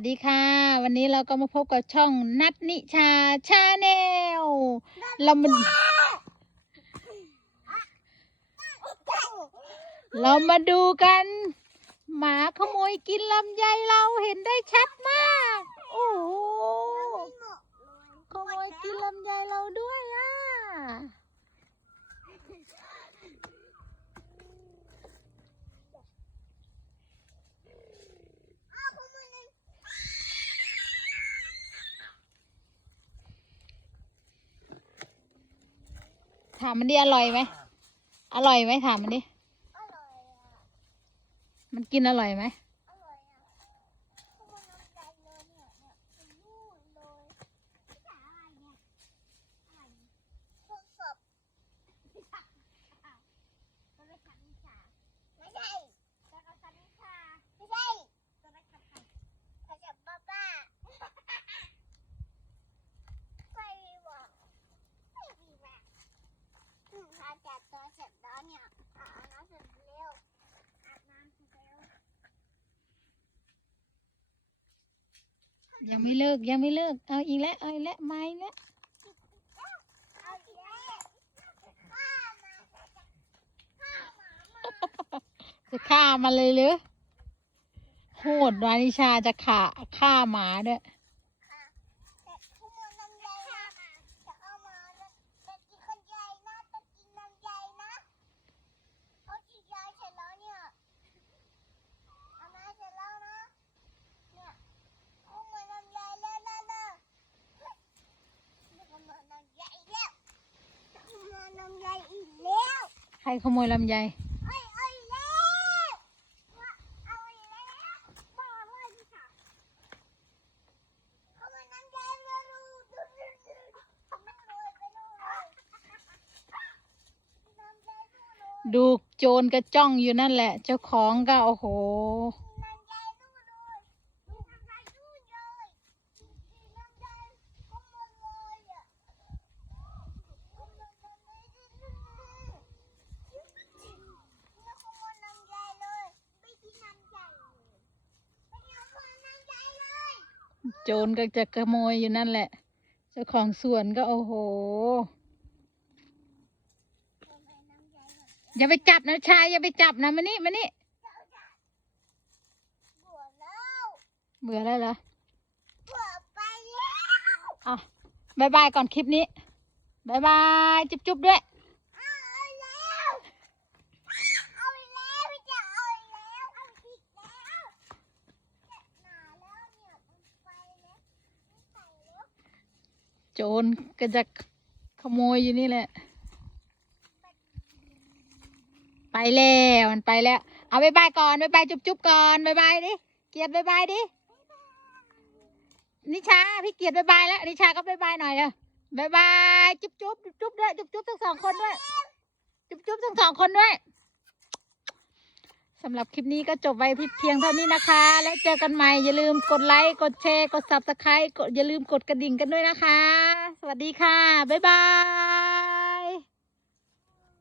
สวัสดีค่ะ วันนี้เราก็มาพบกับช่องนัดนิชาชาแนลเรามาเรามาดูกัน หมาขโมยกินลำไยเราเห็นได้ชัดมาก โอ้โหขโมยกินลำไยเราด้วยอะ ถามมันดิอร่อยไหมอร่อยไหมถามมันดิมันกินอร่อยไหม จับตัวเสร็จแล้วเนี่ยอาบน้ำเสร็จเร็วอาบน้ำเสร็จเร็ว ยังไม่เลิกยังไม่เลิก เอาอีกแล้ว เอาอีกแล้วไม้แล้วเอาอีกแล้วข้ามาข้ามามาจะฆ่ามันเลยหรือโหดวานิชาจะขาฆ่าหมาด้วย ค่ะแต่ขโมยน้ำใยนะจะเอามาแล้วจะกินคนใหญ่นะจะกินน้ำใยนะเขาฉีดยาเสร็จแล้วเนี่ยเอามาเสร็จแล้วนะเนี่ยขโมยน้ำใยแล้วแล้วแล้วเฮ้ยนี่ขโมยน้ำใยอีกแล้วขโมยน้ำใยอีกแล้วใครขโมยลำไยเอ้ยเอ้ยแล้วว่าเอาอีกแล้วบ้าว่าที่ค่ะขโมยน้ำใยมาดูดูดูดูมันรวยไปนู่นเลยน้ำใยนู่นเลย ดูโจรกระจ้องอยู่นั่นแหละ เจ้าของก็โอ้โห น้ำใยนู่นเลยดูน้ำใยนู่นเลยกินน้ำใยขโมยเลยอะขโมยน้ำใยนู่นเลยเนี่ยขโมยน้ำใยเลยไม่กินน้ำใยเลยไม่กินขโมยน้ำใยเลย โจรก็จะขโมยอยู่นั่นแหละ เจ้าของสวนก็โอ้โห อย่าไปจับนะชาย อย่าไปจับนะมานี่มานี่บัวแล้วเบื่อแล้วเหรอบัวไปแล้วอะบายบายก่อนคลิปนี้บายบาย จุ๊บจุ๊บด้วย เอาแล้วเอาแล้วพี่จะเอาแล้วเอาอีกแล้วจะหนาแล้วเนี่ยมันไปแล้วไม่ใส่แล้ว โจรก็จะขโมยอยู่นี่แหละ ไปแล้วมันไปแล้ว เอาบายบายก่อนบายบายจุ๊บจุ๊บก่อนบายบายดิ เกียรติบายบายดิ นิชาพี่เกียรติบายบายแล้ว นิชาก็บายบายหน่อยเด้อบายบายจุ๊บจุ๊บจุ๊บจุ๊บด้วยจุ๊บจุ๊บทั้งสองคนด้วย จุ๊บจุ๊บทั้งสองคนด้วยำหรับคลิปนี้ก็จบไว้เพียงเท่านี้นะคะ และเจอกันใหม่ อย่าลืมกดไลค์ กดแชร์ กดซับสไครต์กดอย่าลืมกดกระดิ่งกันด้วยนะคะ สวัสดีค่ะ บ๊ายบาย